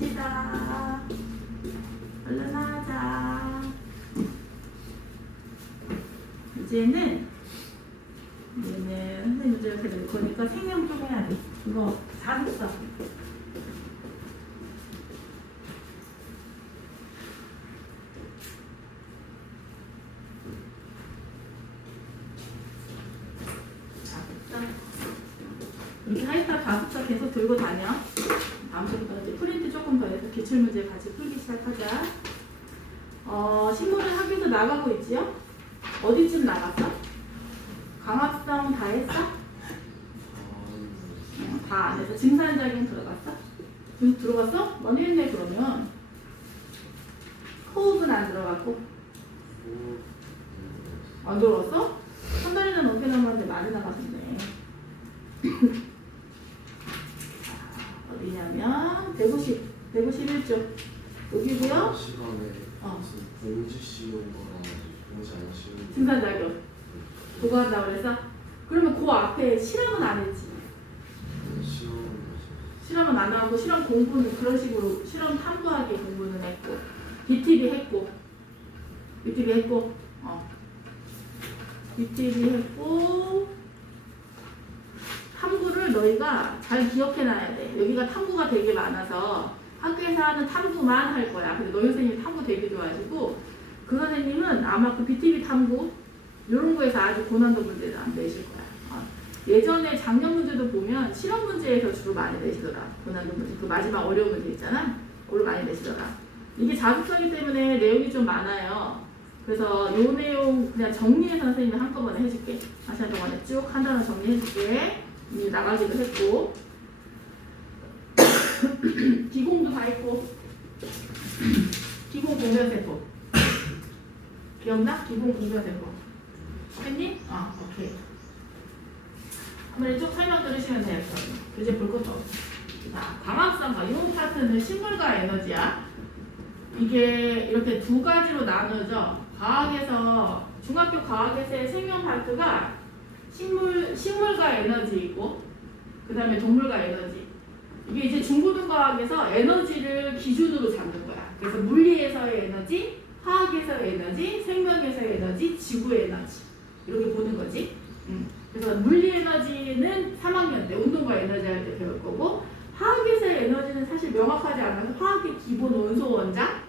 합시다. 얼른 하자. 이제는 선생님 문제를 드릴 거니까 생명 좀 해야 돼. 이거 자습서. 이렇게 하이파 자습서 계속 들고 다녀. 다음부터 이제 프린트 조금 더 해서 기출문제 같이 풀기 시작하자. 신문을 학교에서 나가고 있지요? 어디쯤 나갔어? 강압성 다 했어? 다 안 해서 증산작용 들어갔어? 들어갔어? 많이 했네. 그러면 호흡은 안 들어갔고 안 들어갔어? 한 달이나 넘게 남았는데 많이 나갔었네. 어디냐면 151쪽 여기고요. 시간에 무슨 공지 씌운 거랑 공지 안 씌운 거. 증산작용 그거 한다고 그랬어? 그러면 그 앞에 실험은 안 했지. 실험은 안 하고 실험 공부는 그런 식으로 실험 탐구하기 공부는 했고 BTB 했고 BTB 했고 탐구를 너희가 잘 기억해놔야 돼. 여기가 탐구가 되게 많아서 학교에서 하는 탐구만 할 거야. 근데 너희 선생님이 탐구 되게 좋아하시고 그 선생님은 아마 그 BTB 탐구 이런 거에서 아주 고난도 문제를 안 내실 거야. 예전에 작년 문제도 보면 실험 문제에서 주로 많이 내시더라. 고난도 문제. 그 마지막 어려운 문제 있잖아. 그걸 많이 내시더라. 이게 자습서이기 때문에 내용이 좀 많아요. 그래서 요 내용 그냥 정리해서 선생님이 한꺼번에 해줄게. 다시 한꺼번에 쭉 한 단어 정리해줄게. 이미 나가기도 했고 기공도 다 했고 기공 공변세포 기억나? 기공 공변세포 했니? 오케이. 한번 쭉 설명 들으시면 돼요. 이제 볼 것도 없어. 광합성과 이 파트는 식물과 에너지야. 이게 이렇게 두 가지로 나누어져. 과학에서 중학교 과학에서의 생명 파트가 식물과 에너지 있고 그 다음에 동물과 에너지. 이게 이제 중고등과학에서 에너지를 기준으로 잡는 거야. 그래서 물리에서의 에너지, 화학에서의 에너지, 생명에서의 에너지, 지구의 에너지 이렇게 보는 거지. 그래서 물리 에너지는 3학년 때 운동과 에너지 할 때 배울 거고 화학에서의 에너지는 사실 명확하지 않아서 화학의 기본 원소 원자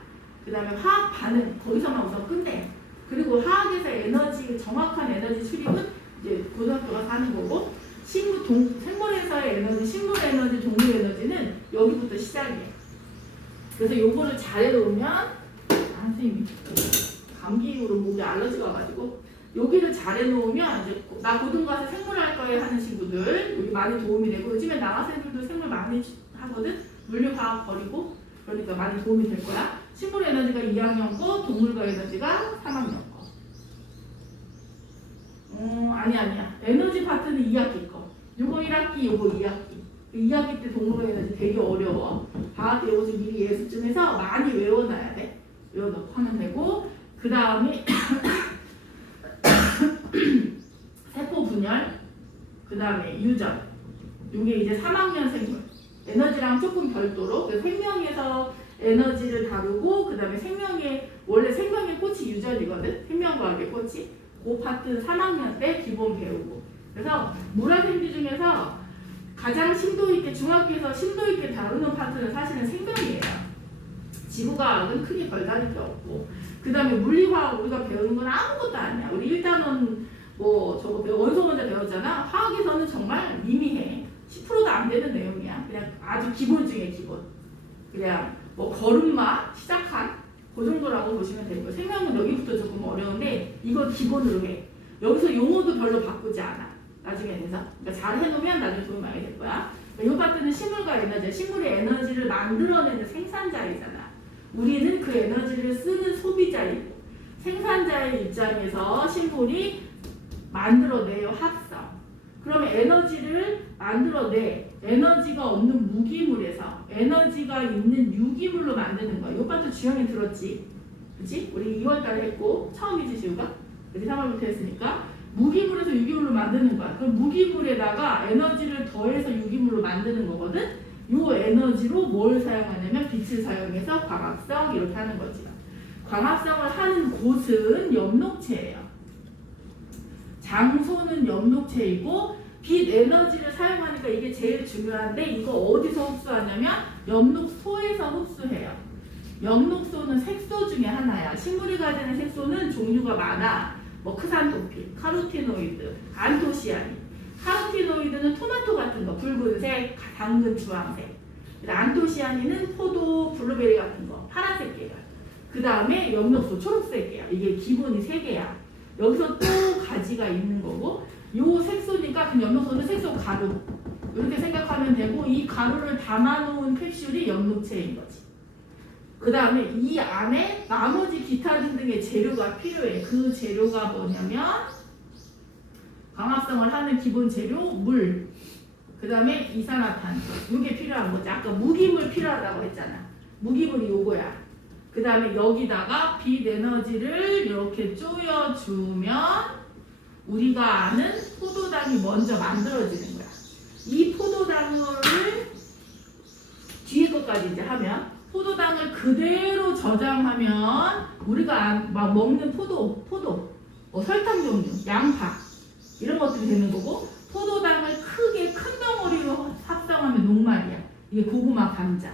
그 다음에 화학 반응 거기서만 우선 끝내. 그리고 화학에서의 에너지 정확한 에너지 수립은 이제 고등학교 가서 하는 거고 생물에서의 에너지, 식물 에너지, 동물 에너지는 여기부터 시작이에요. 그래서 요거를 잘 해놓으면 선생님이 감기로 목에 알러지가 와가지고 여기를 잘 해놓으면 이제 나 고등 가서 생물 할 거에 하는 친구들 여기 많이 도움이 되고 요즘에 남학생들도 생물 많이 하거든. 물리 화학 버리고 그러니까 많이 도움이 될 거야. 식물 에너지가 2학년 거, 동물과 에너지가 3학년 거. 아니야. 에너지 파트는 2학기 거. 요거 1학기, 요거 2학기. 2학기 때 동물과 에너지 되게 어려워. 방학 때 요거 좀 미리 예습 해서 많이 외워놔야 돼. 외워놓고 하면 되고 그 다음에 세포 분열, 그 다음에 유전. 이게 이제 3학년 생물. 에너지랑 조금 별도로 생명에서 에너지를 다루고 그 다음에 원래 생명의 꽃이 유전이거든. 생명과학의 꽃이. 그 파트는 3학년 때 기본 배우고. 그래서 물화생지 중에서 가장 심도 있게 중학교에서 심도 있게 다루는 파트는 사실은 생명이에요. 지구과학은 크게 별다를 게 없고 그 다음에 물리화학 우리가 배우는 건 아무것도 아니야. 우리 1단원 원소 먼저 배웠잖아. 화학에서는 정말 미미해. 10%도 안 되는 내용이야. 그냥 아주 기본 중에 기본. 그냥 걸음마 시작한 그 정도라고 보시면 되고 생명은 여기부터 조금 어려운데 이거 기본으로 해. 여기서 용어도 별로 바꾸지 않아. 나중에 돼서. 그러니까 잘 해놓으면 나중에 도움이 많이 될 거야. 이 파트는 식물과 에너지. 식물의 에너지를 만들어내는 생산자이잖아. 우리는 그 에너지를 쓰는 소비자이고 생산자의 입장에서 식물이 만들어내요. 합성. 그러면 에너지를 만들어내. 에너지가 없는 무기물에서 에너지가 있는 유기물로 만드는 거야. 이 파트 주영이 들었지? 그치? 우리 2월달에 했고 처음이지 지우가? 그치? 3월부터 했으니까 무기물에서 유기물로 만드는 거야. 그럼 무기물에다가 에너지를 더해서 유기물로 만드는 거거든? 요 에너지로 뭘 사용하냐면 빛을 사용해서 광합성 이렇게 하는 거지. 광합성을 하는 곳은 엽록체예요. 장소는 엽록체이고 빛 에너지를 사용하니까 이게 제일 중요한데 이거 어디서 흡수하냐면 엽록소에서 흡수해요. 엽록소는 색소 중에 하나야. 식물이 가지는 색소는 종류가 많아. 뭐 크산토핀, 카로티노이드, 안토시아닌. 카로티노이드는 토마토 같은 거, 붉은색, 당근 주황색. 안토시아닌은 포도, 블루베리 같은 거, 파란색 계열. 그 다음에 엽록소, 초록색 계열. 이게 기본이 3개야. 여기서 또 가지가 있는 거고, 요 색소니까 그 엽록소는 색소 가루. 이렇게 생각하면 되고, 이 가루를 담아놓은 캡슐이 엽록체인 거지. 그 다음에 이 안에 나머지 기타 등등의 재료가 필요해. 그 재료가 뭐냐면 광합성을 하는 기본 재료 물, 그 다음에 이산화탄소 이게 필요한 거지. 아까 무기물 필요하다고 했잖아. 무기물이 요거야. 그 다음에 여기다가 빛 에너지를 이렇게 쪼여주면 우리가 아는 포도당이 먼저 만들어지는 거야. 이 포도당을 뒤에 것까지 이제 하면 포도당을 그대로 저장하면 우리가 막 먹는 포도, 설탕 종류, 양파 이런 것들이 되는 거고, 포도당을 크게 큰 덩어리로 합성하면 녹말이야. 이게 고구마, 감자.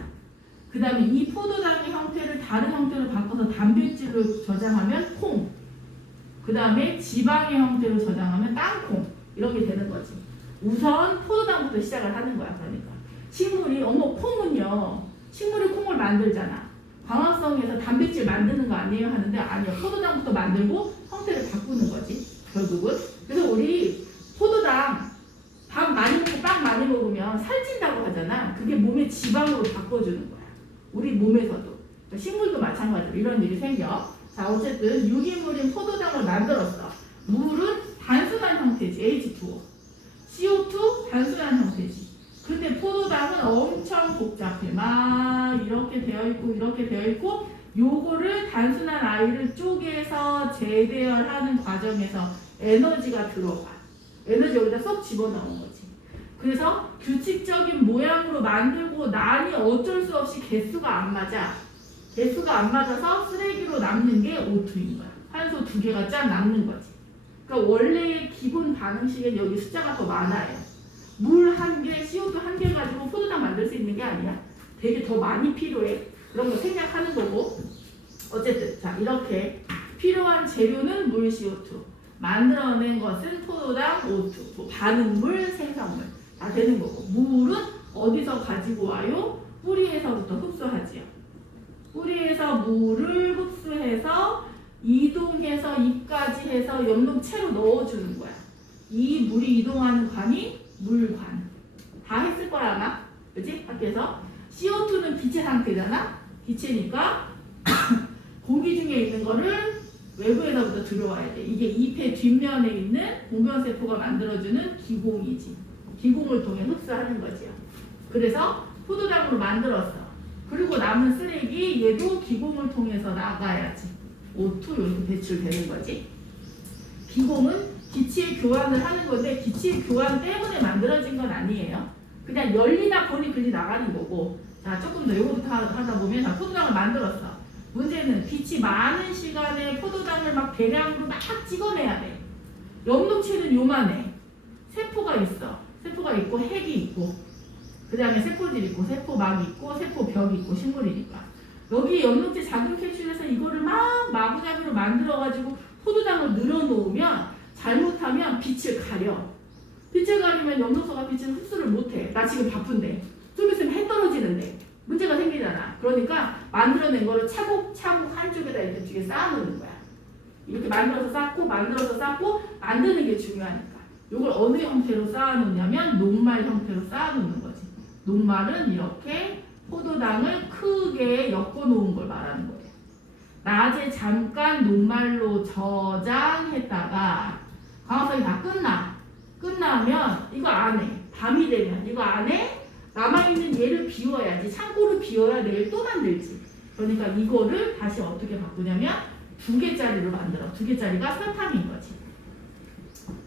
그 다음에 이 포도당의 형태를 다른 형태로 바꿔서 단백질로 저장하면 콩. 그 다음에 지방의 형태로 저장하면 땅콩. 이렇게 되는 거지. 우선 포도당부터 시작을 하는 거야. 그러니까 식물이 콩은요. 식물이 콩을 만들잖아. 광합성에서 단백질 만드는 거 아니에요? 하는데 아니요. 포도당부터 만들고 형태를 바꾸는 거지. 결국은. 그래서 우리 포도당 밥 많이 먹고 빵 많이 먹으면 살찐다고 하잖아. 그게 몸의 지방으로 바꿔주는 거야. 우리 몸에서도. 식물도 마찬가지로 이런 일이 생겨. 자, 어쨌든 유기물인 포도당을 만들었어. 물은 단순한 형태지. H2O. CO2 단순한 형태지. 근데 포도당은 엄청 복잡해. 막 이렇게 되어 있고 이렇게 되어 있고, 요거를 단순한 아이를 쪼개서 재배열하는 과정에서 에너지가 들어가. 에너지 여기다 쏙 집어넣은 거지. 그래서 규칙적인 모양으로 만들고 나니 어쩔 수 없이 개수가 안 맞아. 개수가 안 맞아서 쓰레기로 남는 게 O2인 거야. 산소 2개가 쫙 남는 거지. 그러니까 원래의 기본 반응식엔 여기 숫자가 더 많아요. 물 1개, CO2 1개 가지고 포도당 만들 수 있는 게 아니야. 되게 더 많이 필요해. 그런 거 생략하는 거고. 어쨌든 자, 이렇게 필요한 재료는 물, CO2. 만들어낸 것은 포도당, O2. 뭐 반응물, 생성물 다 되는 거고. 물은 어디서 가지고 와요? 뿌리에서부터 흡수하지요. 뿌리에서 물을 흡수해서 이동해서 입까지 해서 엽록체로 넣어주는 거야. 이 물이 이동하는 관이 물관. 다 했을 거야 아마. 그치? 밖에서. CO2는 기체 상태잖아. 기체니까 공기 중에 있는 거를 외부에서부터 들어와야 돼. 이게 잎의 뒷면에 있는 공변세포가 만들어주는 기공이지. 기공을 통해 흡수하는 거지요. 그래서 포도당으로 만들었어. 그리고 남은 쓰레기 얘도 기공을 통해서 나가야지. O2 이렇게 배출되는 거지. 기공은 기체의 교환을 하는 건데 기체의 교환 때문에 만들어진 건 아니에요. 그냥 열리다 보니 그리 나가는 거고. 자, 조금 더 요거부터 하다 보면 자, 포도당을 만들었어. 문제는 빛이 많은 시간에 포도당을 막 대량으로 막 찍어내야 돼. 엽록체는 요만해. 세포가 있어. 세포가 있고 핵이 있고 그 다음에 세포질 있고 세포막 있고 세포벽 있고 식물이니까. 여기 엽록체 작은 캡슐에서 이거를 막 마구잡이로 만들어가지고 포도당을 늘어놓으면 잘못하면 빛을 가려. 빛을 가리면 엽록소가 빛을 흡수를 못해. 나 지금 바쁜데 좀 있으면 해 떨어지는데 문제가 생기잖아. 그러니까 만들어낸 거를 차곡차곡 한쪽에다 이렇게 뒤에 쌓아놓는 거야. 이렇게 만들어서 쌓고 만들어서 쌓고 만드는 게 중요하니까. 이걸 어느 형태로 쌓아놓냐면 녹말 형태로 쌓아놓는 거지. 녹말은 이렇게 포도당을 크게 엮어놓은 걸 말하는 거예요. 낮에 잠깐 녹말로 저장했다가 광합성이 다 끝나면 이거 안에 밤이 되면 이거 안에 남아있는 얘를 비워야지. 창고를 비워야 내일 또 만들지. 그러니까 이거를 다시 어떻게 바꾸냐면 2개짜리로 만들어. 2개짜리가 설탕인 거지.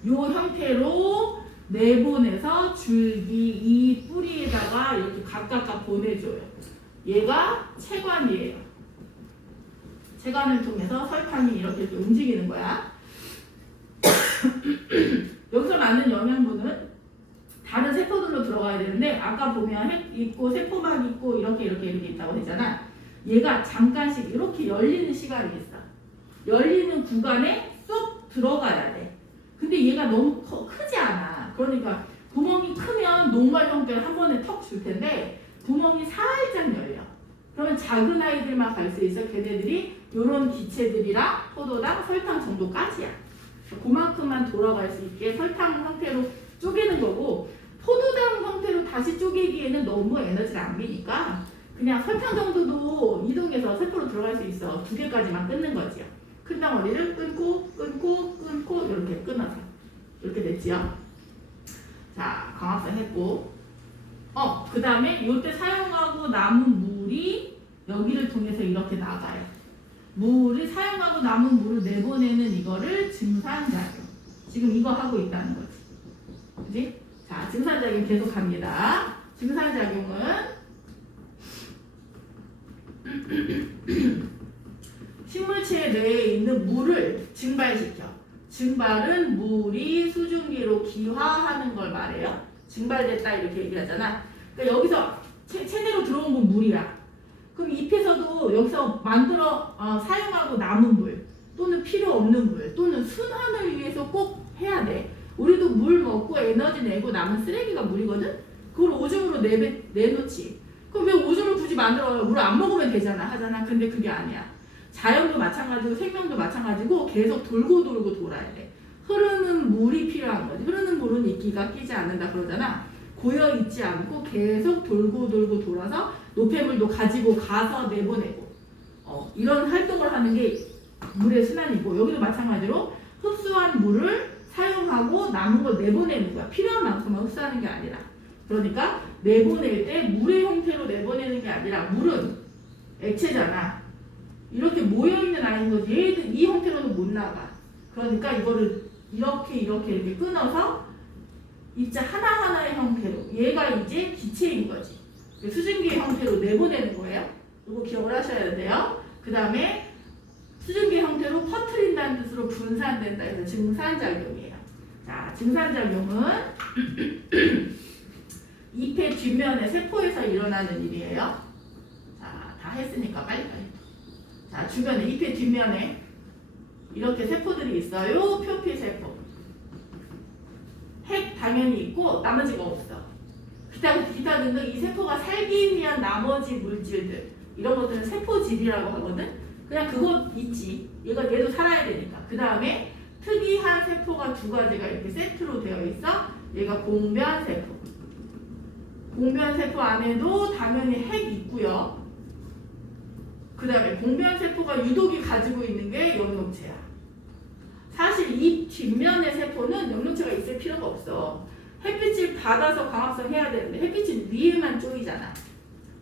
요 형태로 내보내서 줄기 이 뿌리에다가 이렇게 각각 보내줘요. 얘가 체관이에요. 체관을 통해서 설탕이 이렇게 움직이는 거야. 여기서 나는 영양분은 다른 세포들로 들어가야 되는데 아까 보면 핵 있고 세포막 있고 이렇게 있다고 했잖아. 얘가 잠깐씩 이렇게 열리는 시간이 있어. 열리는 구간에 쏙 들어가야 돼. 근데 얘가 너무 크지 않아. 그러니까 구멍이 크면 녹말 형태를 한 번에 턱 줄 텐데 구멍이 살짝 열려. 그러면 작은 아이들만 갈 수 있어. 걔네들이 이런 기체들이랑 포도당 설탕 정도까지야. 그만큼만 돌아갈 수 있게 설탕 형태로 쪼개는 거고 포도당 형태로 다시 쪼개기에는 너무 에너지 낭비니까 그냥 설탕 정도도 이동해서 세포로 들어갈 수 있어. 2개까지만 끊는 거지요. 큰 덩어리를 끊고 이렇게 끊어서 이렇게 됐지요. 자, 광합성 했고 그 다음에 이때 사용하고 남은 물이 여기를 통해서 이렇게 나가요. 물을 사용하고 남은 물을 내보내는 이거를 증산작용. 지금 이거 하고 있다는 거지. 그지? 자, 증산작용 계속 갑니다. 증산작용은 식물체 내에 있는 물을 증발시켜. 증발은 물이 수증기로 기화하는 걸 말해요. 증발됐다 이렇게 얘기하잖아. 그러니까 여기서 체내로 들어온 건 물이야. 그럼 잎에서도 여기서 사용하고 남은 물 또는 필요 없는 물 또는 순환을 위해서 꼭 해야 돼. 우리도 물 먹고 에너지 내고 남은 쓰레기가 물이거든? 그걸 오줌으로 내놓지. 그럼 왜 오줌을 굳이 만들어요? 물 안 먹으면 되잖아 하잖아. 근데 그게 아니야. 자연도 마찬가지고 생명도 마찬가지고 계속 돌고 돌아야 돼. 흐르는 물이 필요한 거지. 흐르는 물은 이끼가 끼지 않는다 그러잖아. 고여 있지 않고 계속 돌고 돌아서 노폐물도 가지고 가서 내보내고 이런 활동을 하는 게 물의 순환이고 여기도 마찬가지로 흡수한 물을 사용하고 남은 걸 내보내는 거야. 필요한 만큼만 흡수하는 게 아니라. 그러니까 내보낼 때 물의 형태로 내보내는 게 아니라 물은 액체잖아. 이렇게 모여있는 아이인 거지. 얘들 이 형태로는 못 나가. 그러니까 이거를 이렇게 끊어서 입자 하나하나의 형태로 얘가 이제 기체인 거지. 수증기의 형태로 내보내는 거예요. 이거 기억을 하셔야 돼요. 그 다음에 수증기 형태로 퍼뜨린다는 뜻으로 분산된다 해서 증산작용이에요. 자, 증산작용은 잎의 뒷면에 세포에서 일어나는 일이에요. 자, 다 했으니까 빨리. 자, 주변에 잎의 뒷면에 이렇게 세포들이 있어요. 표피세포. 핵 당연히 있고 나머지가 없어. 기타 등등 이 세포가 살기 위한 나머지 물질들 이런 것들은 세포질이라고 하거든. 그냥 그거 있지. 얘도 살아야 되니까. 그 다음에 특이한 세포가 2가지가 이렇게 세트로 되어 있어. 얘가 공변세포. 공변세포 안에도 당연히 핵 있고요. 그 다음에 공변세포가 유독이 가지고 있는 게 영역체야. 사실 이 뒷면의 세포는 영역체가 있을 필요가 없어. 햇빛을 받아서 광합성 해야 되는데 햇빛은 위에만 쪼이잖아.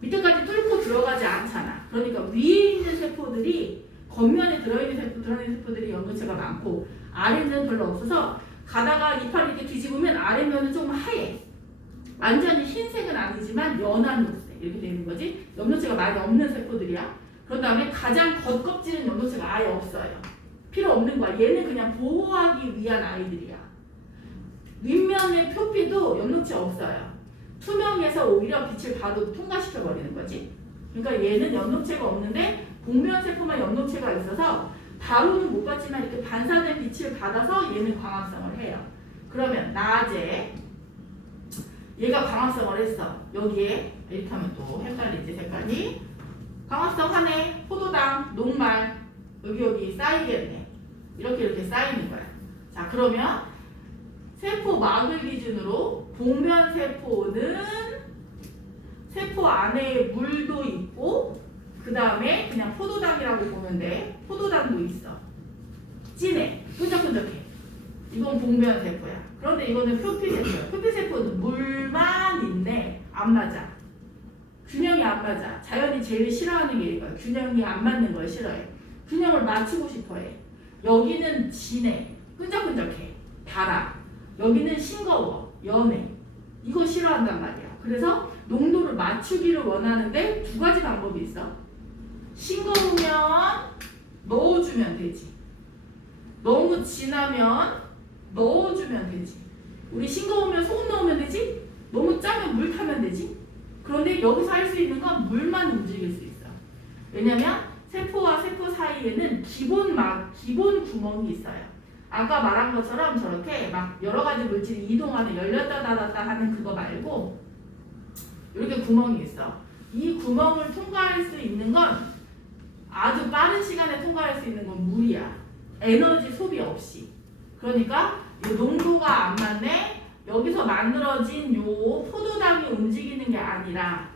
밑에까지 뚫고 들어가지 않잖아. 그러니까 위에 있는 세포들이 겉면에 들어있는 세포들이 영역체가 많고 아래는 별로 없어서 가다가 이파리 이렇게 뒤집으면 아래면은 조금 하얘. 완전히 흰색은 아니지만 연한 녹색 이렇게 되는 거지. 영역체가 많이 없는 세포들이야. 그런 다음에 가장 겉껍질은 영역체가 아예 없어요. 필요 없는 거야. 얘는 그냥 보호하기 위한 아이들이야. 윗면의 표피도 영역체 없어요. 투명해서 오히려 빛을 봐도 통과시켜 버리는 거지. 그러니까 얘는 영역체가 없는데 복면세포만 영역체가 있어서 바로는 못 봤지만 이렇게 반사된 빛을 받아서 얘는 광합성을 해요. 그러면 낮에 얘가 광합성을 했어. 여기에 이렇게 하면 또 헷갈리지 색깔이. 광합성 하네. 포도당, 녹말 여기 쌓이겠네. 이렇게 쌓이는 거야. 자, 그러면 세포막을 기준으로 복면세포는 세포 안에 물도 있고 그 다음에 그냥 포도당이라고 보면 돼. 포도당도 있어. 진해. 끈적끈적해. 이건 복면세포야. 그런데 이거는 표피세포야. 표피세포는 물만 있네. 안 맞아. 균형이 안 맞아. 자연이 제일 싫어하는 게 이거야. 균형이 안 맞는 걸 싫어해. 균형을 맞추고 싶어해. 여기는 진해. 끈적끈적해. 달아. 여기는 싱거워. 연해. 이거 싫어한단 말이야. 그래서 농도를 맞추기를 원하는데 두 가지 방법이 있어. 싱거우면 넣어주면 되지. 너무 진하면 넣어주면 되지. 우리 싱거우면 소금 넣으면 되지. 너무 짜면 물 타면 되지. 그런데 여기서 할 수 있는 건 물만 움직일 수 있어. 왜냐면 세포와 세포 사이에는 기본 구멍이 있어요. 아까 말한 것처럼 저렇게 막 여러 가지 물질이 이동하는 열렸다 닫았다 하는 그거 말고 이렇게 구멍이 있어. 이 구멍을 통과할 수 있는 건 아주 빠른 시간에 통과할 수 있는 건 물이야. 에너지 소비 없이. 그러니까 이 농도가 안 맞네. 여기서 만들어진 요 포도당이 움직이는 게 아니라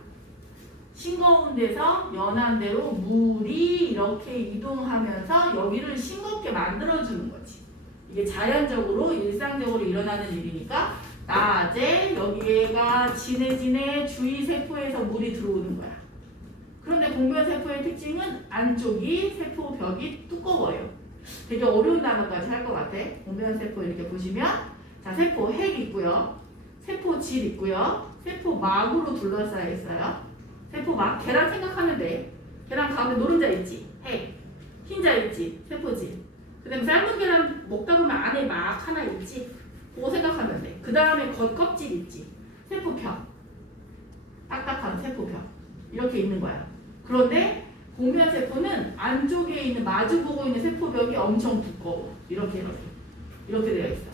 싱거운 데서 연한 데로 물이 이렇게 이동하면서 여기를 싱겁게 만들어주는 거지. 이게 자연적으로 일상적으로 일어나는 일이니까 낮에 여기가 진해진해 주위 세포에서 물이 들어오는 거야. 그런데 공변 세포의 특징은 안쪽이 세포 벽이 두꺼워요. 되게 어려운 단어까지 할 것 같아. 공변 세포 이렇게 보시면 자 세포 핵 있고요. 세포 질 있고요. 세포 막으로 둘러싸여 있어요. 세포 막 계란 생각하면 돼. 계란 가운데 노른자 있지. 핵. 흰자 있지. 세포질. 그 다음에 삶은 계란 먹다 보면 안에 막 하나 있지. 그거 생각하면 돼. 그 다음에 겉껍질 있지. 세포벽. 딱딱한 세포벽. 이렇게 있는 거야. 그런데 공변 세포는 안쪽에 있는 마주보고 있는 세포벽이 엄청 두꺼워. 이렇게 되어 있어.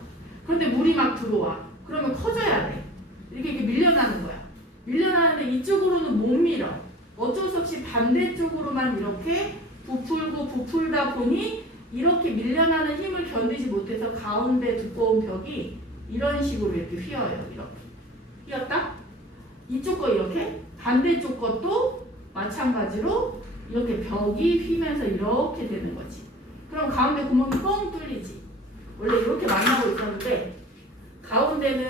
그런데 물이 막 들어와. 그러면 커져야 돼. 이렇게 밀려나는 거야. 밀려나는데 이쪽으로는 못 밀어. 어쩔 수 없이 반대쪽으로만 이렇게 부풀다 보니 이렇게 밀려나는 힘을 견디지 못해서 가운데 두꺼운 벽이 이런 식으로 이렇게 휘어요. 이렇게. 휘었다? 이쪽 거 이렇게, 반대쪽 것도 마찬가지로 이렇게 벽이 휘면서 이렇게 되는 거지. 그럼 가운데 구멍이 뻥 뚫리지. 원래 이렇게 만나고 있었는데 가운데는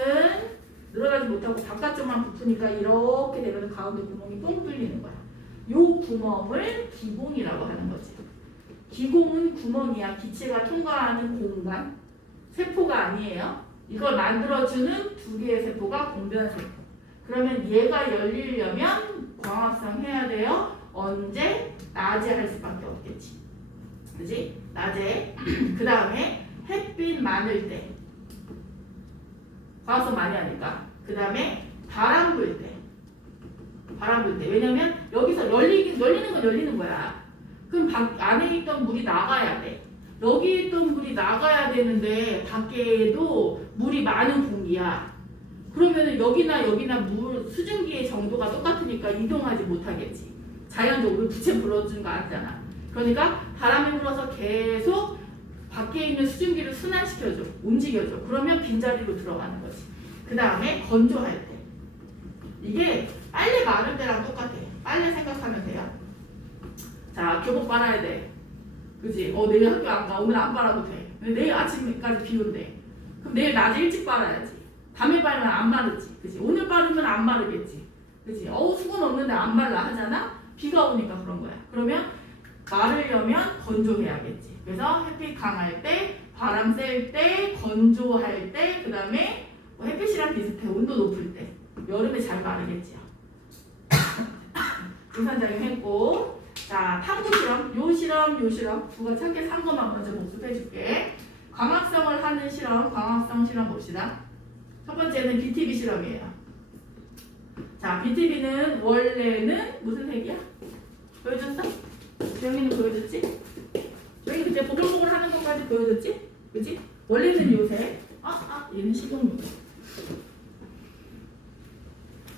늘어나지 못하고 바깥쪽만 부푸니까 이렇게 되면 가운데 구멍이 뻥 뚫리는 거야. 요 구멍을 기공이라고 하는 거지. 기공은 구멍이야. 기체가 통과하는 공간. 세포가 아니에요. 이걸 만들어주는 두 개의 세포가 공변 세포. 그러면 얘가 열리려면 광합성 해야 돼요. 언제? 낮에 할 수밖에 없겠지. 그지? 낮에. 그 다음에 햇빛 많을 때. 광합성 많이 하니까. 그 다음에 바람 불 때. 왜냐면 여기서 열리는 건 열리는 거야. 그럼 안에 있던 물이 나가야 돼. 여기 있던 물이 나가야 되는데 밖에도 물이 많은 공기야. 그러면은 여기나 물 수증기의 정도가 똑같으니까 이동하지 못하겠지. 자연적으로 부채 불어주는 거 아니잖아. 그러니까 바람이 불어서 계속 밖에 있는 수증기를 순환시켜줘. 움직여줘. 그러면 빈자리로 들어가는 거지. 그 다음에 건조할 때. 이게 빨래 마를 때랑 똑같아. 빨래 생각하면 돼요. 자, 교복 빨아야 돼. 그지? 내일 학교 안 가. 오늘 안 빨아도 돼. 근데 내일 아침까지 비 온대. 그럼 내일 낮에 일찍 빨아야지. 밤에 빨면 안 마르지. 그지? 오늘 빠르면 안 마르겠지. 그지? 수건 없는데 안 말라 하잖아? 비가 오니까 그런 거야. 그러면 마르려면 건조해야겠지. 그래서 햇빛 강할 때, 바람 셀 때, 건조할 때, 그 다음에 햇빛이랑 비슷해. 온도 높을 때. 여름에 잘 마르겠지요. 분산작용 했고, 자, 탐구 실험. 요 실험. 두 가지 함께 산 것만 먼저 복습해 줄게. 광합성을 하는 실험, 광합성 실험 봅시다. 첫 번째는 BTB 실험이에요. 자, BTB는 원래는 무슨 색이야? 보여줬어? 주영이는 보여줬지? 주영이 그때 보글보글 하는 것까지 보여줬지? 그지? 원래는 요 색. 얘는 식용유.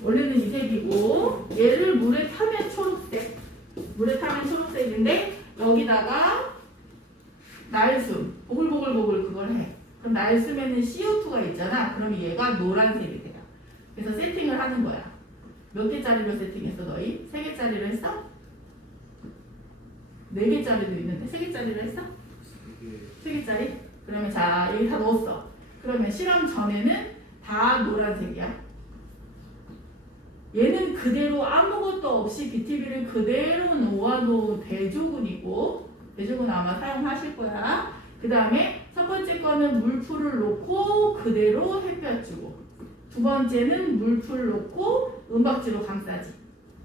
원래는 이 색이고 얘를 물에 타면 초록색. 초록색인데 여기다가 날숨, 보글보글 그걸 해. 그럼 날숨에는 CO2가 있잖아. 그럼 얘가 노란색이 돼요. 그래서 세팅을 하는 거야. 몇 개짜리로 세팅했어 너희? 3개짜리로 했어? 4개짜리도 있는데 3개짜리로 했어? 3개짜리? 그러면 자 여기 다 넣었어. 그러면 실험 전에는 다 노란색이야. 얘는 그대로 아무것도 없이 BTB를 그대로 놓아도 대조군이고 대조군 아마 사용하실 거야. 그 다음에 첫 번째 거는 물풀을 놓고 그대로 햇볕 주고 두 번째는 물풀 놓고 은박지로 감싸지.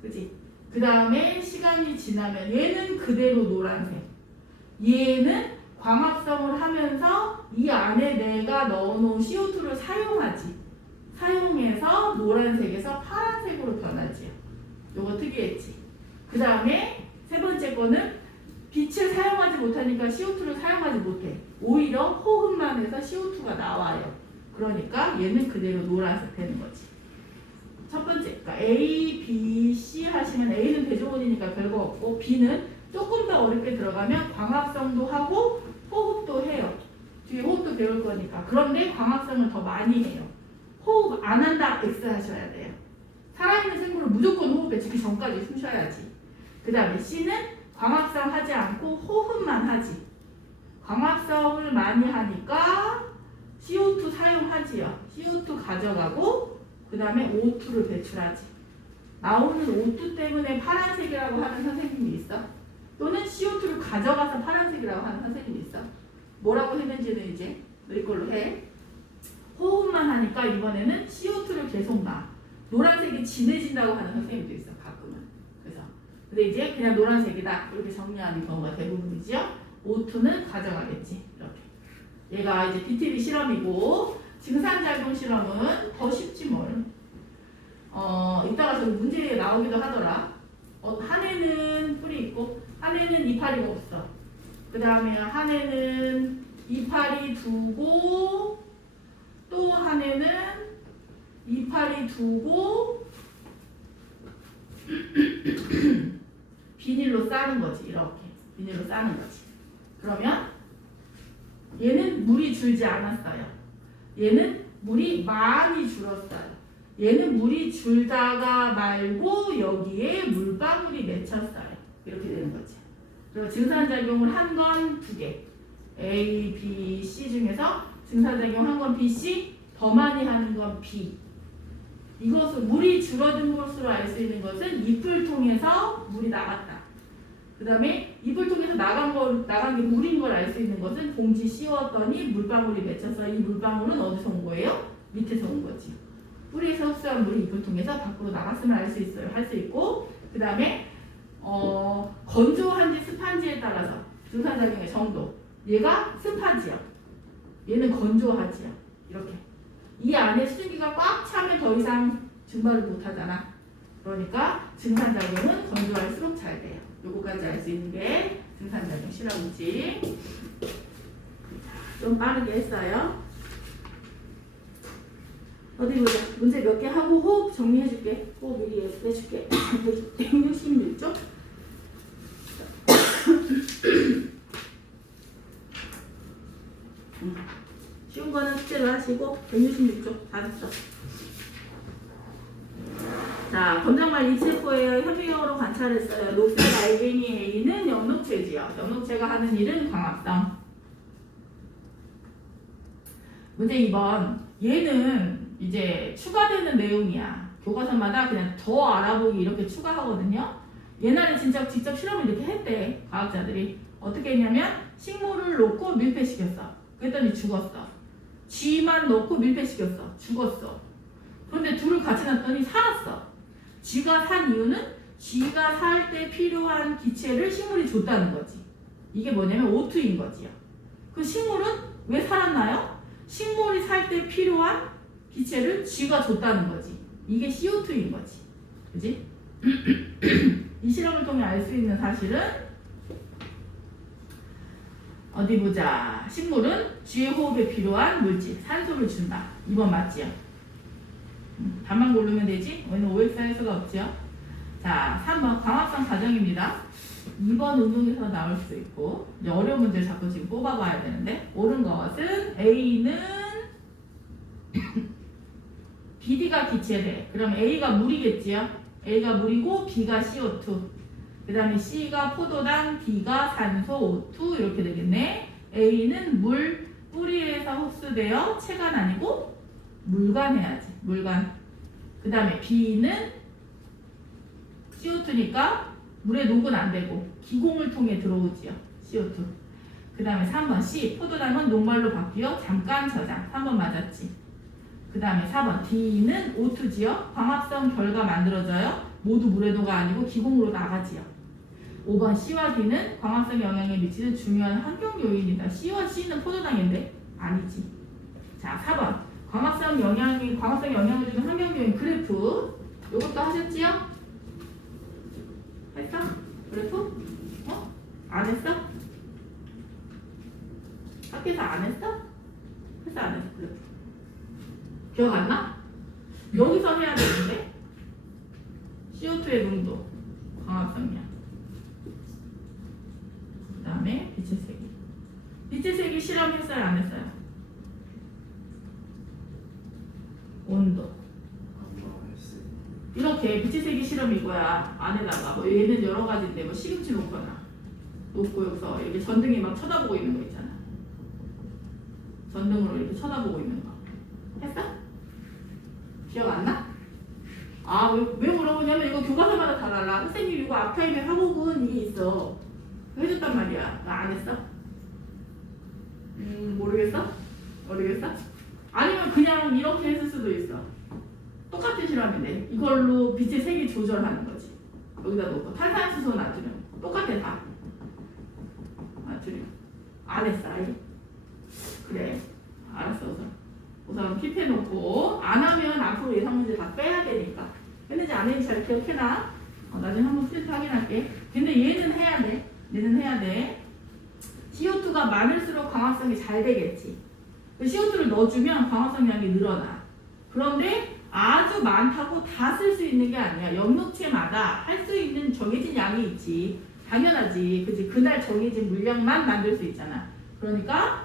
그지? 그 다음에 시간이 지나면 얘는 그대로 노란색. 얘는 광합성을 하면서 이 안에 내가 넣어놓은 CO2를 사용하지. 사용해서 노란색에서 파란색으로 변하지. 요거 특이했지. 그 다음에 세 번째 거는 빛을 사용하지 못하니까 CO2를 사용하지 못해. 오히려 호흡만 해서 CO2가 나와요. 그러니까 얘는 그대로 노란색 되는 거지. 첫 번째, 그러니까 A, B, C 하시면 A는 대조원이니까 별거 없고 B는 조금 더 어렵게 들어가면 광합성도 하고 호흡도 해요. 뒤에 호흡도 배울 거니까. 그런데 광합성을 더 많이 해요. 호흡 안 한다 X 하셔야 돼요. 살아있는 생물은 무조건 호흡에 죽기 전까지 숨 쉬어야지. 그 다음에 C는 광합성 하지 않고 호흡만 하지. 광합성을 많이 하니까 CO2 사용하지요. CO2 가져가고 그 다음에 O2를 배출하지. 나오는 O2 때문에 파란색이라고 하는 선생님이 있어? 또는 CO2를 가져가서 파란색이라고 하는 선생님이 있어? 뭐라고 했는지는 이제 너희 걸로 해. 호흡만 하니까 이번에는 CO2를 계속 놔. 노란색이 진해진다고 하는 선생님도 있어, 가끔은. 그래서 근데 이제 그냥 노란색이다 이렇게 정리하는 경우가 대부분이죠. O2는 가져가겠지. 이렇게. 얘가 이제 BTB 실험이고 증산작용 실험은 더 쉽지 뭘. 이따가 저 문제에 나오기도 하더라. 한 해는 뿔이 있고 한 해는 이파리가 없어. 그 다음에 한 해는 이파리 두고 또 한 해는 이파리 두고 비닐로 싸는 거지. 이렇게 비닐로 싸는 거지. 그러면 얘는 물이 줄지 않았어요. 얘는 물이 많이 줄었어요. 얘는 물이 줄다가 말고 여기에 물방울이 맺혔어요. 이렇게 되는 거지. 그리고 증산작용을 한 건 두 개. A, B, C 중에서 증산작용 한 건 B, C, 더 많이 하는 건 B. 이것은 물이 줄어든 것으로 알 수 있는 것은 잎을 통해서 물이 나갔다. 그 다음에 잎을 통해서 나간 게 물인 걸 알 수 있는 것은 봉지 씌웠더니 물방울이 맺혀서 이 물방울은 어디서 온 거예요? 밑에서 온 거지. 뿌리에서 흡수한 물이 잎을 통해서 밖으로 나갔음을 알 수 있어요. 할 수 있고 그 다음에 건조한지 습한지에 따라서 증산작용의 정도. 얘가 습하지요. 얘는 건조하지요. 이렇게. 이 안에 수증기가 꽉 차면 더 이상 증발을 못하잖아. 그러니까 증산작용은 건조할수록 잘 돼요. 요거까지 알 수 있는 게 증산작용 실험이지. 좀 빠르게 했어요. 어디 보자. 문제 몇 개 하고 호흡 정리해줄게. 호흡 미리 해줄게. 166쪽. 쉬운 거는 숙제로 하시고 166쪽 다 됐어. 자, 검정말 리체포예요. 현미경으로 관찰했어요. 녹색 알갱이 A는 엽록체지요. 엽록체가 하는 일은 광합성. 문제 2번. 얘는 이제 추가되는 내용이야. 교과서마다 그냥 더 알아보기 이렇게 추가하거든요. 옛날에 진짜 직접 실험을 이렇게 했대. 과학자들이. 어떻게 했냐면 식물을 놓고 밀폐시켰어. 그랬더니 죽었어. 쥐만 넣고 밀폐시켰어. 죽었어. 그런데 둘을 같이 놨더니 살았어. 쥐가 산 이유는 쥐가 살 때 필요한 기체를 식물이 줬다는 거지. 이게 뭐냐면 O2인 거지요. 그 식물은 왜 살았나요? 식물이 살 때 필요한 기체를 쥐가 줬다는 거지. 이게 CO2인 거지. 그지? 이 실험을 통해 알 수 있는 사실은 어디 보자. 식물은 쥐의 호흡에 필요한 물질, 산소를 준다. 2번 맞지요? 답만 고르면 되지? 오늘 OX 할 수가 없죠? 자, 3번 광합성 과정입니다. 2번 운동에서 나올 수도 있고 이제 어려운 문제를 자꾸 지금 뽑아봐야 되는데 옳은 것은 A는 BD가 기체래. 그럼 A가 물이겠지요? A가 물이고 B가 CO2. 그 다음에 C가 포도당, B가 산소, O2 이렇게 되겠네. A는 물, 뿌리에서 흡수되어 체가 아니고 물간 해야지. 물간. 그 다음에 B는 CO2니까 물에 녹은 안 되고 기공을 통해 들어오지요. CO2. 그 다음에 3번 C. 포도당은 녹말로 바뀌어 잠깐 저장. 3번 맞았지. 그 그 다음에 4번 D는 O2지요. 광합성 결과 만들어져요. 모두 물해도가 아니고 기공으로 나가지요. 5번 C와 D는 광합성 영향에 미치는 중요한 환경 요인이다. C와 C는 포도당인데 아니지. 자, 4번 광합성 영향을 주는 환경 요인 그래프. 요것도 하셨지요? 했어? 그래프? 안 했어? 학교에서 안 했어? 했어 안 했어? 그래프. 기억 안 나? 여기서 해야 되는데 CO2의 농도, 광합성량, 그 다음에 빛의 세기. 빛의 세기 실험했어요 안 했어요? 온도. 안 했어요. 이렇게 빛의 세기 실험 이거야. 안에다가 뭐 얘는 여러 가지인데 뭐 시금치 놓거나 놓고 여기서 이렇게 전등이 막 쳐다보고 있는 거 있잖아. 전등으로 이렇게 쳐다보고 있는 거. 했어? 기억 안 나? 아, 왜 물어보냐면 이거 교과서마다 다 달라. 선생님 이거 앞타임에 화곡은 이게 있어. 해줬단 말이야. 나 안 했어? 모르겠어? 모르겠어? 아니면 그냥 이렇게 했을 수도 있어. 똑같은 실험인데 이걸로 빛의 색이 조절하는 거지. 여기다 놓고 탄산수소 나트륨 똑같아 다. 나트륨 안 했어 아예? 그래 알았어. 우선 킵해놓고 안 하면 앞으로 예상 문제 다 빼야 되니까 했는지 안 했는지 잘 기억해놔. 나중에 한번 프린트 확인할게. 근데 얘는 해야 돼. 얘는 해야 돼. CO2가 많을수록 광합성이 잘 되겠지. CO2를 넣어주면 광합성량이 늘어나. 그런데 아주 많다고 다 쓸 수 있는 게 아니야. 영역체마다 할 수 있는 정해진 양이 있지. 당연하지. 그치? 그날 정해진 물량만 만들 수 있잖아. 그러니까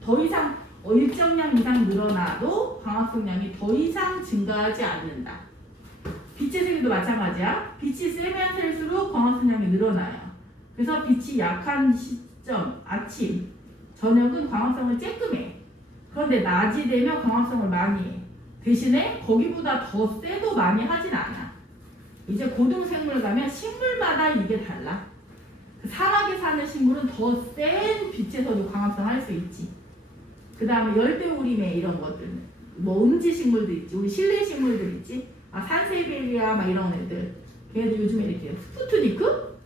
더 이상 일정량 이상 늘어나도 광합성량이 더 이상 증가하지 않는다. 빛의 세기도 마찬가지야. 빛이 세면 셀수록 광합성량이 늘어나요. 그래서 빛이 약한 시점, 아침, 저녁은 광합성을 쬐끔해. 그런데 낮이 되면 광합성을 많이 해. 대신에 거기보다 더 세도 많이 하진 않아. 이제 고등생물 가면 식물마다 이게 달라. 사막에 사는 식물은 더 센 빛에서도 광합성 할 수 있지. 그 다음에 열대우림에 이런 것들, 뭐 음지식물도 있지, 우리 실내식물들 있지, 산세베리아 막 이런 애들, 걔네들 요즘에 이렇게 스푸트니크?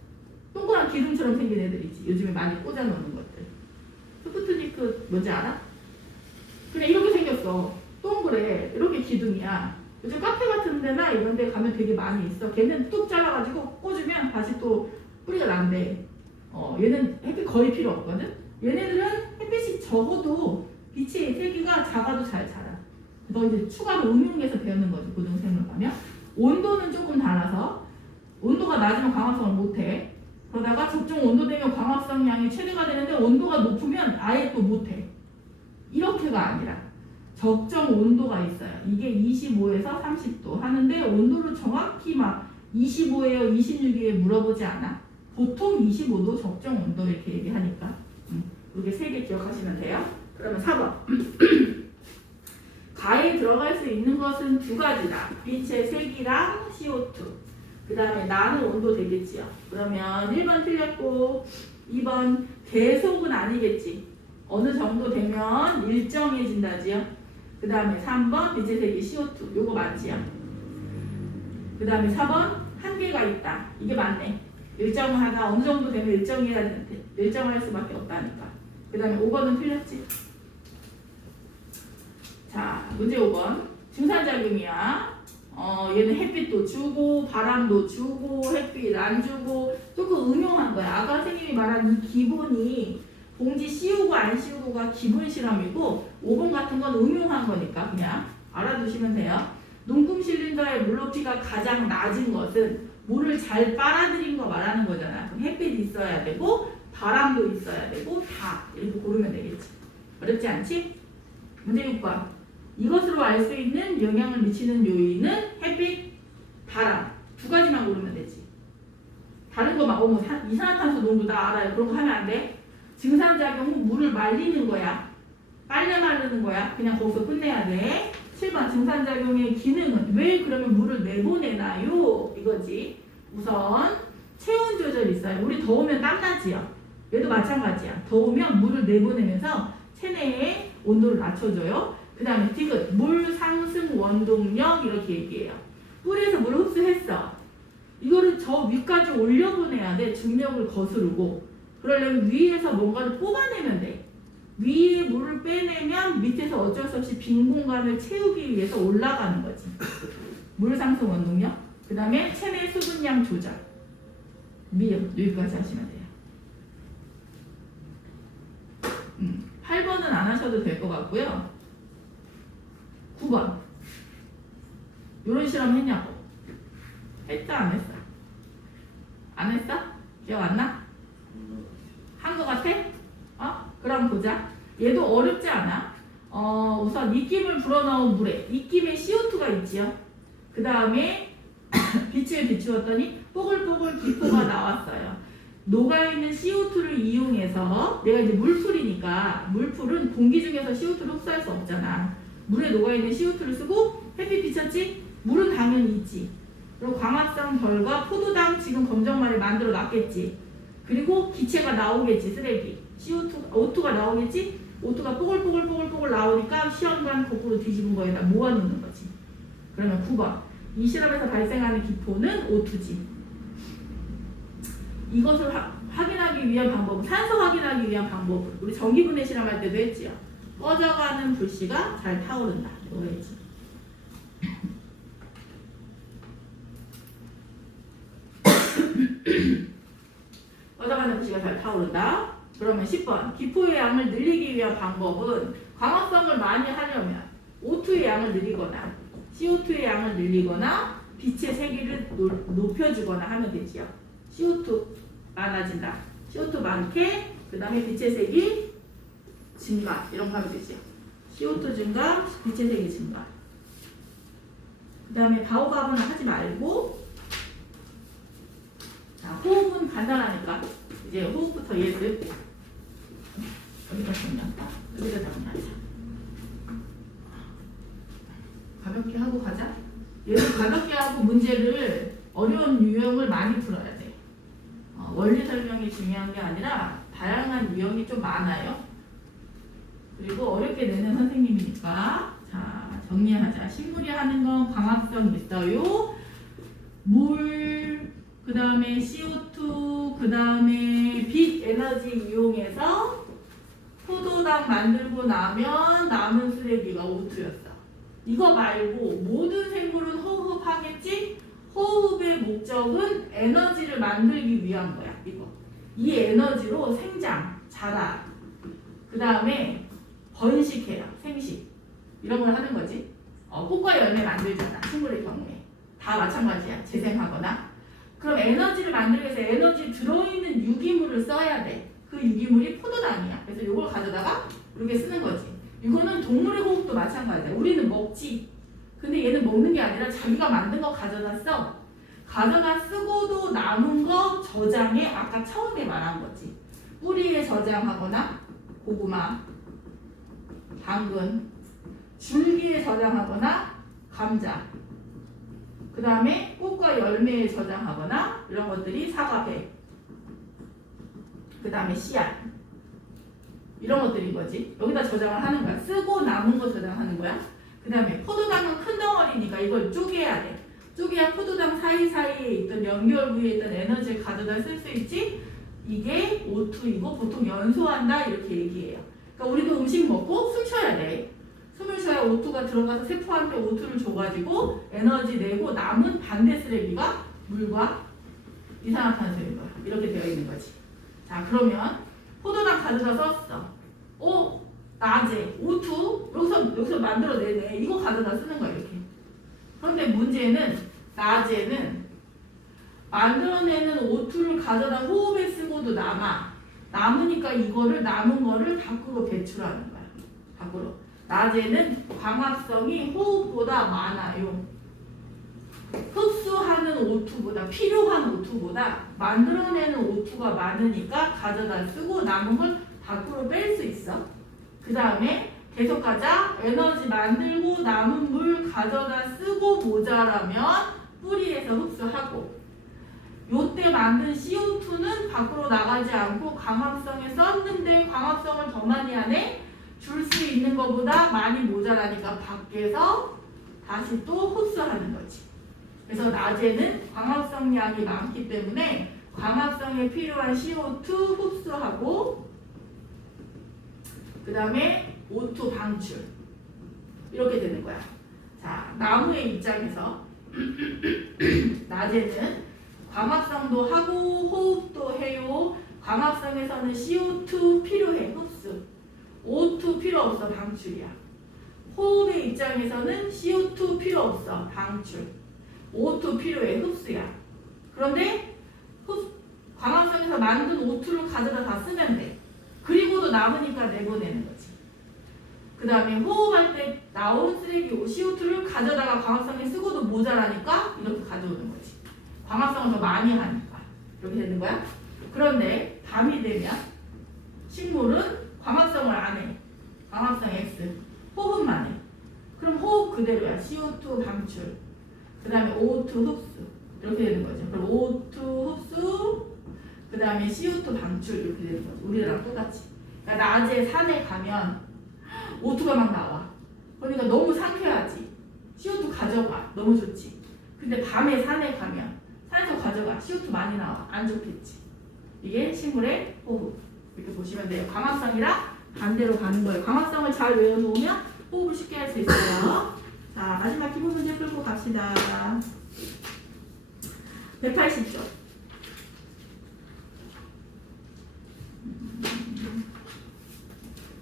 동그란 기둥처럼 생긴 애들 있지, 요즘에 많이 꽂아놓는 것들. 스푸트니크 뭔지 알아? 그냥 이렇게 생겼어. 동그래. 이렇게 기둥이야. 요즘 카페 같은 데나 이런 데 가면 되게 많이 있어. 걔는 뚝 잘라가지고 꽂으면 다시 또 뿌리가 난대. 얘는 햇빛 거의 필요 없거든? 얘네들은 햇빛이 적어도 빛의 세기가 작아도 잘 자라. 그래서 이제 추가로 응용해서 배우는 거지, 고등생물 가면. 온도는 조금 달라서, 온도가 낮으면 광합성을 못해. 그러다가 적정 온도 되면 광합성량이 최대가 되는데 온도가 높으면 아예 또 못해. 이렇게가 아니라 적정 온도가 있어요. 이게 25에서 30도 하는데 온도를 정확히 막 25예요, 26이에요 물어보지 않아. 보통 25도 적정 온도 이렇게 얘기하니까. 이게 3개 기억하시면 돼요. 그러면 4번. 가에 들어갈 수 있는 것은 2가지다. 빛의 색이랑 CO2. 그 다음에 나는 온도 되겠지요. 그러면 1번 틀렸고 2번 계속은 아니겠지. 어느 정도 되면 일정해진다지요. 그 다음에 3번 빛의 색이 CO2. 요거 맞지요. 그 다음에 4번 한계가 있다. 이게 맞네. 일정하다. 어느 정도 되면 일정할 수밖에 없다니까. 그 다음에 5번은 틀렸지. 자, 문제 5번. 증산작용이야. 얘는 햇빛도 주고 바람도 주고 햇빛 안 주고 조금 응용한 거야. 아까 선생님이 말한 이 기본이 공지 씌우고 안 씌우고가 기본 실험이고 5번 같은 건 응용한 거니까 그냥 알아두시면 돼요. 눈금 실린더의 물높이가 가장 낮은 것은 물을 잘 빨아들인 거 말하는 거잖아. 그럼 햇빛 있어야 되고 바람도 있어야 되고 다 이렇게 고르면 되겠지. 어렵지 않지? 문제 6번. 이것으로 알 수 있는 영향을 미치는 요인은 햇빛, 바람 2가지만 고르면 되지. 다른 거 막 이산화탄소 농도 다 알아요. 그런 거 하면 안 돼. 증산작용은 물을 말리는 거야. 빨래 마르는 거야. 그냥 거기서 끝내야 돼. 7번 증산작용의 기능은 왜 그러면 물을 내보내나요? 이거지. 우선 체온 조절이 있어요. 우리 더우면 땀나지요. 얘도 마찬가지야. 더우면 물을 내보내면서 체내의 온도를 낮춰줘요. 그 다음에 디귿, 물 상승 원동력 이렇게 얘기해요. 뿌리에서 물을 흡수했어. 이거를 저 위까지 올려보내야 돼. 중력을 거스르고. 그러려면 위에서 뭔가를 뽑아내면 돼. 위에 물을 빼내면 밑에서 어쩔 수 없이 빈 공간을 채우기 위해서 올라가는 거지. 물 상승 원동력. 그 다음에 체내 수분량 조절. 미음, 여기까지 하시면 돼요. 8번은 안 하셔도 될 것 같고요. 9번. 이런 실험 했냐고. 했어, 안 했어? 안 했어? 기억 안 나? 한 것 같아? 그럼 보자. 얘도 어렵지 않아. 우선 입김을 불어넣은 물에 입김에 CO2가 있지요. 그 다음에 빛을 비추었더니 뽀글뽀글 기포가 나왔어요. 녹아있는 CO2를 이용해서 내가 이제 물풀이니까 물풀은 공기 중에서 CO2를 흡수할 수 없잖아. 물에 녹아있는 CO2를 쓰고 햇빛 비쳤지? 물은 당연히 있지. 그리고 광합성 별과 포도당 지금 검정말을 만들어 놨겠지. 그리고 기체가 나오겠지. 쓰레기 CO2, O2가 나오겠지. O2가 뽀글뽀글 나오니까 시험관 거꾸로 뒤집은 거에다 모아놓는 거지. 그러면 9번 이 실험에서 발생하는 기포는 O2지. 이것을 확인하기 위한 방법은 산소 확인하기 위한 방법은 우리 전기분해 실험할 때도 했지요. 꺼져가는 불씨가 잘 타오른다. 이거 했지. 꺼져가는 불씨가 잘 타오른다. 그러면 10번 기포의 양을 늘리기 위한 방법은 광합성을 많이 하려면 O2의 양을 늘리거나 CO2의 양을 늘리거나 빛의 세기를 높여주거나 하면 되지요. CO2 많아진다. CO2 많게 그 다음에 빛의 색이 증가 이런 거 하면 되지요. CO2 증가, 빛의 색이 증가. 그 다음에 바오바브는 하지 말고 자, 호흡은 간단하니까 이제 호흡부터 예습. 여기다 정리할까? 여기다 정리하자. 가볍게 하고 가자. 얘를 가볍게 하고 문제를 어려운 유형을 많이 풀어야 돼. 원리 설명이 중요한 게 아니라 다양한 유형이 좀 많아요. 그리고 어렵게 내는 선생님이니까 자 정리하자. 식물이 하는 건 광합성 있어요. 물, 그 다음에 CO2, 그 다음에 빛 에너지 이용해서 포도당 만들고 나면 남은 쓰레기가 O2였어. 이거 말고 모든 생물은 호흡하겠지? 호흡의 목적은 에너지를 만들기 위한 거야. 이거. 이 에너지로 생장, 자라, 그 다음에 번식해요. 생식. 이런 걸 하는 거지. 꽃과 열매 만들잖아. 식물의 경우에. 다 마찬가지야. 재생하거나. 그럼 에너지를 만들기 위해서 에너지 들어있는 유기물을 써야 돼. 그 유기물이 포도당이야. 그래서 이걸 가져다가 이렇게 쓰는 거지. 이거는 동물의 호흡도 마찬가지야. 우리는 먹지. 근데 얘는 먹는 게 아니라 자기가 만든 거 가져다 써. 가져다 쓰고도 남은 거 저장해. 아까 처음에 말한 거지. 뿌리에 저장하거나 고구마, 당근, 줄기에 저장하거나 감자, 그 다음에 꽃과 열매에 저장하거나 이런 것들이 사과배, 그 다음에 씨앗 이런 것들인 거지. 여기다 저장을 하는 거야. 쓰고 남은 거 저장하는 거야. 그 다음에 포도당은 큰 덩어리니까 이걸 쪼개야 돼. 쪼개야 포도당 사이사이에 있던 연결 부위에 있던 에너지를 가져다 쓸 수 있지. 이게 O2이고 보통 연소한다 이렇게 얘기해요. 그러니까 우리도 음식 먹고 숨 쉬어야 돼. 숨을 쉬어야 O2가 들어가서 세포한테 O2를 줘가지고 에너지 내고 남은 반대 쓰레기가 물과 이산화탄소인 거야. 이렇게 되어 있는 거지. 자 그러면 포도당 가져다 썼어. 낮에 O2 여기서 만들어내네. 이거 가져다 쓰는 거야 이렇게. 그런데 문제는 낮에는 만들어내는 O2를 가져다 호흡에 쓰고도 남으니까 이거를 남은 거를 밖으로 배출하는 거야. 밖으로. 낮에는 광합성이 호흡보다 많아요. 흡수하는 O2보다 필요한 O2보다 만들어내는 O2가 많으니까 가져다 쓰고 남은 걸 밖으로 뺄 수 있어. 그 다음에 계속 가자. 에너지 만들고 남은 물 가져다 쓰고 모자라면 뿌리에서 흡수하고 요때 만든 CO2는 밖으로 나가지 않고 광합성에 썼는데 광합성을 더 많이 하네. 줄 수 있는 것보다 많이 모자라니까 밖에서 다시 또 흡수하는 거지. 그래서 낮에는 광합성량이 많기 때문에 광합성에 필요한 CO2 흡수하고 그 다음에 O2 방출 이렇게 되는 거야. 자, 나무의 입장에서 낮에는 광합성도 하고 호흡도 해요. 광합성에서는 CO2 필요해, 흡수. O2 필요 없어, 방출이야. 호흡의 입장에서는 CO2 필요 없어, 방출. O2 필요해, 흡수야. 그런데 광합성에서 만든 O2를 가져다 다 쓰면 돼. 그리고도 남으니까 내보내는 거지. 그 다음에 호흡할 때 나오는 쓰레기 CO2를 가져다가 광합성에 쓰고도 모자라니까 이렇게 가져오는 거지. 광합성을 더 많이 하니까 이렇게 되는 거야. 그런데 밤이 되면 식물은 광합성을 안 해. 광합성 X 호흡만 해. 그럼 호흡 그대로야. CO2 방출 그 다음에 O2 흡수 이렇게 되는 거죠. 그럼 O2 흡수 그 다음에 CO2 방출 이렇게 되는 거죠. 우리랑 똑같이. 그러니까 낮에 산에 가면 O2가 막 나와. 그러니까 너무 상쾌하지. CO2 가져가. 너무 좋지. 근데 밤에 산에 가면 산에서 가져가. CO2 많이 나와. 안 좋겠지. 이게 식물의 호흡. 이렇게 보시면 돼요. 광합성이랑 반대로 가는 거예요. 광합성을 잘 외워놓으면 호흡을 쉽게 할 수 있어요. 자, 마지막 기본 문제 풀고 갑시다. 180조.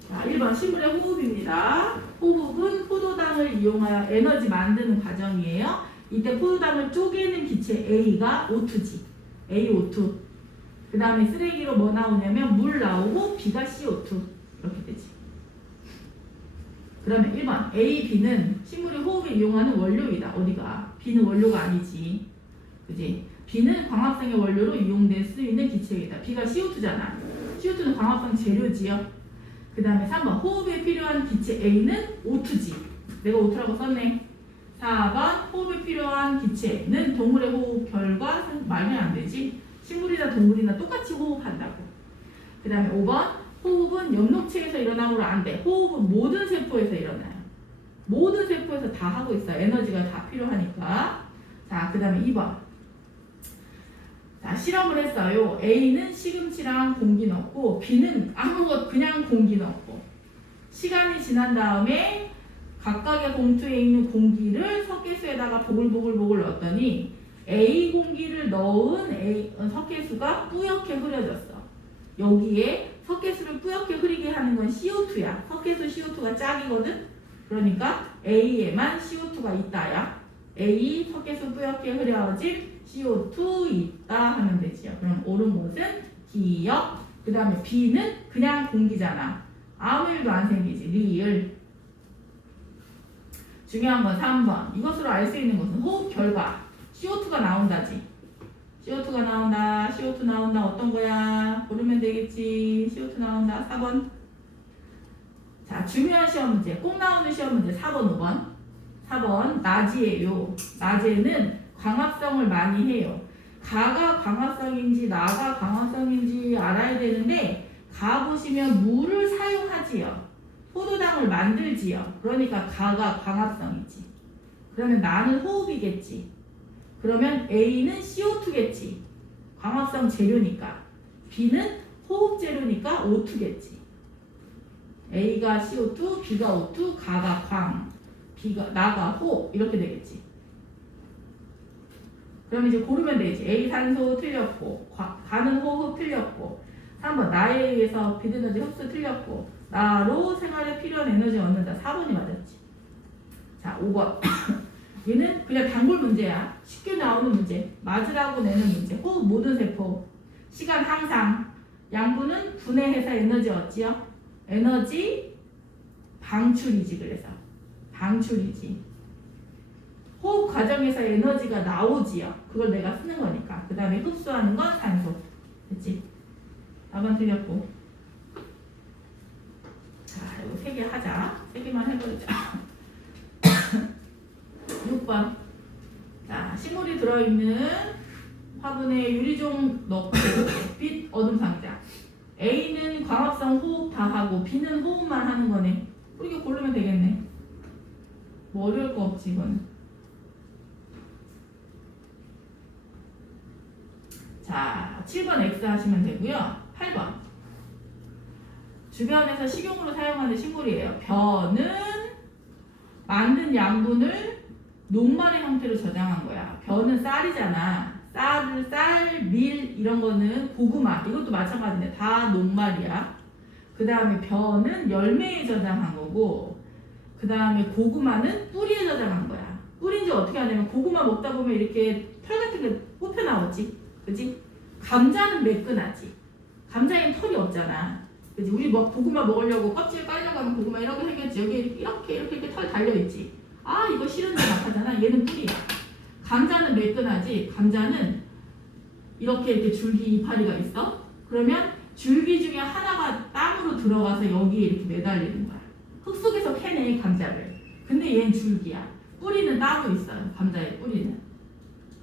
자, 1번 식물의 호흡입니다. 호흡은 포도당을 이용하여 에너지 만드는 과정이에요. 이때 포도당을 쪼개는 기체 A가 O2지. AO2. 그 다음에 쓰레기로 뭐 나오냐면 물 나오고 B가 CO2. 이렇게 되지. 그러면 1번 A, B는 식물이 호흡에 이용하는 원료이다. 어디가? B는 원료가 아니지. 그지? B는 광합성의 원료로 이용될 수 있는 기체이다. B가 CO2잖아. CO2는 광합성 재료지요. 그 다음에 3번 호흡에 필요한 기체 A는 O2지. 내가 O2라고 썼네. 4번 호흡에 필요한 기체는 동물의 호흡 결과 말이 안 되지. 식물이나 동물이나 똑같이 호흡한다고. 그 다음에 5번 호흡은 엽록체에서 일어나므로 안 돼. 호흡은 모든 세포에서 일어나요. 모든 세포에서 다 하고 있어. 에너지가 다 필요하니까. 자, 그 다음에 2번. 자, 실험을 했어요. A는 시금치랑 공기 넣고 B는 아무것 그냥 공기 넣고 시간이 지난 다음에 각각의 봉투에 있는 공기를 석회수에다가 보글보글 넣었더니 A 공기를 넣은 석회수가 뿌옇게 흐려졌어. 여기에 석회수를 뿌옇게 흐리게 하는 건 CO2야. 석회수 CO2가 짝이거든. 그러니까 A에만 CO2가 있다야. A 석회수 뿌옇게 흐려진 CO2 있다 하면 되지요. 그럼 옳은 것은 기역. 그 다음에 B는 그냥 공기잖아. 아무 일도 안 생기지. 리을. 중요한 건 3번. 이것으로 알 수 있는 것은 호흡 결과. CO2가 나온다지. CO2가 나온다. CO2 나온다. 어떤 거야? 고르면 되겠지. CO2 나온다. 4번. 자, 중요한 시험 문제. 꼭 나오는 시험 문제 4번, 5번. 4번. 낮이에요. 낮에는 광합성을 많이 해요. 가가 광합성인지 나가 광합성인지 알아야 되는데 가 보시면 물을 사용하지요. 포도당을 만들지요. 그러니까 가가 광합성이지. 그러면 나는 호흡이겠지. 그러면 A는 CO2겠지. 광합성 재료니까. B는 호흡 재료니까 O2겠지. A가 CO2, B가 O2, 가가 광, B가 나가 호흡 이렇게 되겠지. 그럼 이제 고르면 되지. A 산소 틀렸고 가는 호흡 틀렸고 3번 나에 의해서 비에너지 흡수 틀렸고 나로 생활에 필요한 에너지 얻는다. 4번이 맞았지. 자, 5번. 얘는 그냥 단골 문제야. 쉽게 나오는 문제. 맞으라고 내는 문제. 호흡 모든 세포. 시간 항상. 양분은 분해해서 에너지 얻지요. 에너지 방출이지. 그래서 방출이지. 호흡 과정에서 에너지가 나오지요. 그걸 내가 쓰는 거니까. 그 다음에 흡수하는 건 산소. 됐지? 4번 틀렸고. 자, 이거 3개 하자. 3개만 해버리자. 6번. 자, 식물이 들어있는 화분에 유리종 넣고 빛 어둠 상자. A는 광합성 호흡 다 하고 B는 호흡만 하는 거네. 이렇게 고르면 되겠네. 뭐 어려울 거 없지 이거는. 자, 7번 X 하시면 되고요. 8번. 주변에서 식용으로 사용하는 식물이에요. 벼는 만든 양분을 녹말의 형태로 저장한 거야. 벼는 쌀이잖아. 쌀, 밀 이런 거는 고구마. 이것도 마찬가지네. 다 녹말이야. 그 다음에 벼는 열매에 저장한 거고, 그 다음에 고구마는 뿌리에 저장한 거야. 뿌리인지 어떻게 하냐면 고구마 먹다 보면 이렇게 털 같은 게 뽑혀 나오지. 그지? 감자는 매끈하지. 감자에는 털이 없잖아. 그지? 우리 뭐 고구마 먹으려고 껍질 깔려고 하면 고구마 이렇게 생겼지. 여기 이렇게 털 달려있지. 아, 이거 싫은데 막 하잖아. 얘는 뿌리야. 감자는 매끈하지. 감자는 이렇게 줄기 이파리가 있어. 그러면 줄기 중에 하나가 땅으로 들어가서 여기에 이렇게 매달리는 거야. 흙 속에서 캐내 감자를. 근데 얘는 줄기야. 뿌리는 따로 있어요. 감자의 뿌리는.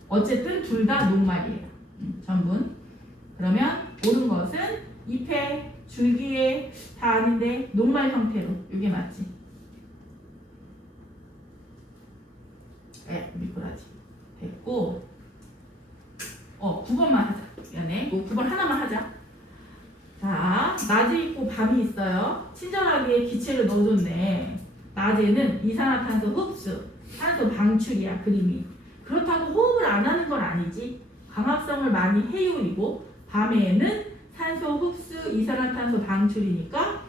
어쨌든 둘 다 녹말이에요. 전분. 그러면 옳은 것은 잎에 줄기에 다 아닌데 녹말 형태로. 이게 맞지? 미꾸라지. 됐고 9번만 하자. 미안해. 9번 하나만 하자. 자, 낮이 있고 밤이 있어요. 친절하게 기체를 넣어줬네. 낮에는 이산화탄소 흡수, 산소 방출이야 그림이. 그렇다고 호흡을 안 하는 건 아니지. 광합성을 많이 해요. 이고 밤에는 산소 흡수, 이산화탄소 방출이니까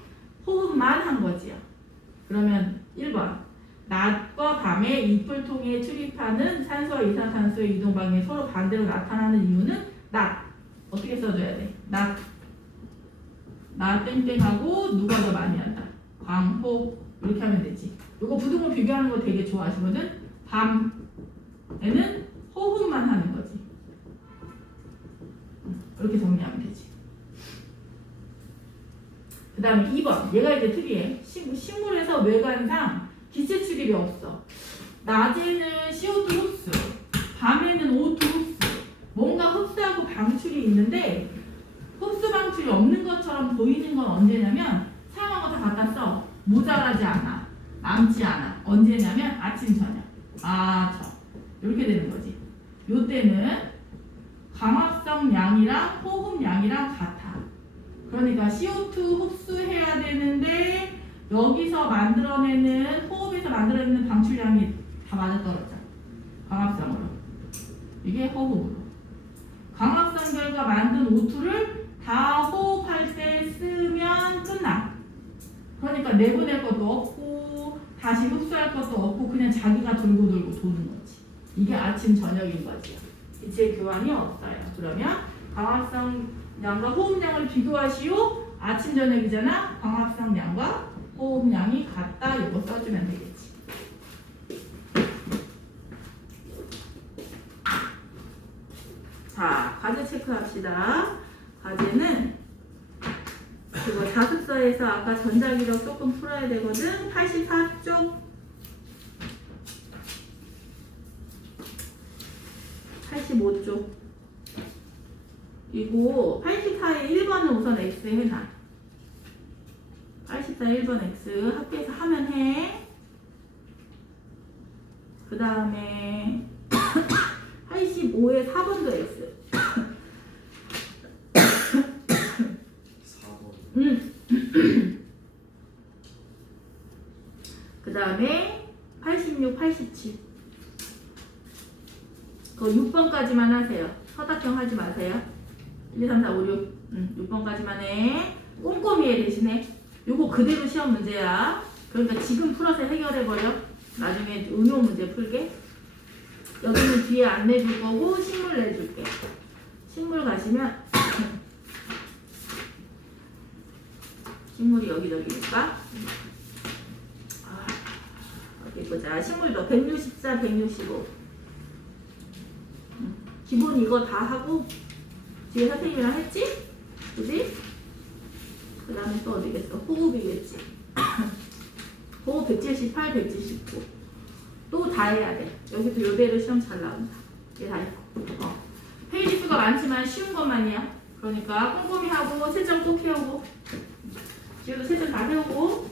호흡만 한 거지요. 그러면 1번 낮과 밤에 잎을 통해 출입하는 산소와 이산화탄소의 이동 방향이 서로 반대로 나타나는 이유는 낮. 어떻게 써줘야 돼? 낮 땡땡하고 누가 더 많이 한다. 광호 이렇게 하면 되지. 이거 부등호 비교하는 거 되게 좋아하시거든. 밤에는 호흡만 하는 거지. 이렇게 정리하면 되지. 그 다음에 2번 얘가 이제 특이해. 식물에서 외관상 기체 출입이 없어. 낮에는 CO2 흡수, 밤에는 O2 흡수. 뭔가 흡수하고 방출이 있는데 흡수 방출이 없는 것처럼 보이는 건 언제냐면 사용한 거 다 갖다 써. 모자라지 않아. 남지 않아. 언제냐면 아침 저녁. 이렇게 되는 거지. 요때는 광합성 양이랑 호흡 양이랑 같아. 그러니까 CO2 흡수해야 되는데 여기서 만들어내는 호흡에서 만들어내는 방출량이 다 맞아떨어져. 광합성으로. 이게 호흡으로. 광합성 결과 만든 O2를 다 호흡할 때 쓰면 끝나. 그러니까 내보낼 것도 없고 다시 흡수할 것도 없고 그냥 자기가 돌고 도는 거지. 이게 아침 저녁인 거지. 기체 교환이 없어요. 그러면 광합성 양과 호흡량을 비교하시오. 아침 저녁이잖아. 광합성 양과 호흡량이 같다. 이거 써주면 되겠지. 자, 과제 체크합시다. 과제는 이거 자습서에서 아까 전자기력 조금 풀어야 되거든. 84쪽 85쪽 이거 84의 1번은 우선 X 해놔. 84 1번 X 학교에서 하면 해. 그 다음에 85의 4번도 X. 4번. 그 다음에 86, 87. 그거 6번까지만 하세요. 서답형 하지 마세요. 1, 2, 3, 4, 5, 6. 6번까지만 해. 꼼꼼히 해 대신에. 요거 그대로 시험 문제야. 그러니까 지금 풀어서 해결해버려. 나중에 응용 문제 풀게. 여기는 뒤에 안 내줄 거고 식물 내줄게. 식물 가시면 식물이 여기저기니까 어디 보자. 식물도 164, 165. 기본 이거 다 하고 뒤에 선생님이랑 했지? 그지? 그 다음에 또 어디겠어? 호흡이겠지. 호흡 178, 179. 또 다 해야 돼. 여기도 요대로 시험 잘 나온다. 이게 다 있고. 페이지 수가 많지만 쉬운 것만이야. 그러니까 꼼꼼히 하고 채점 꼭 해오고 지우도 채점 다 해오고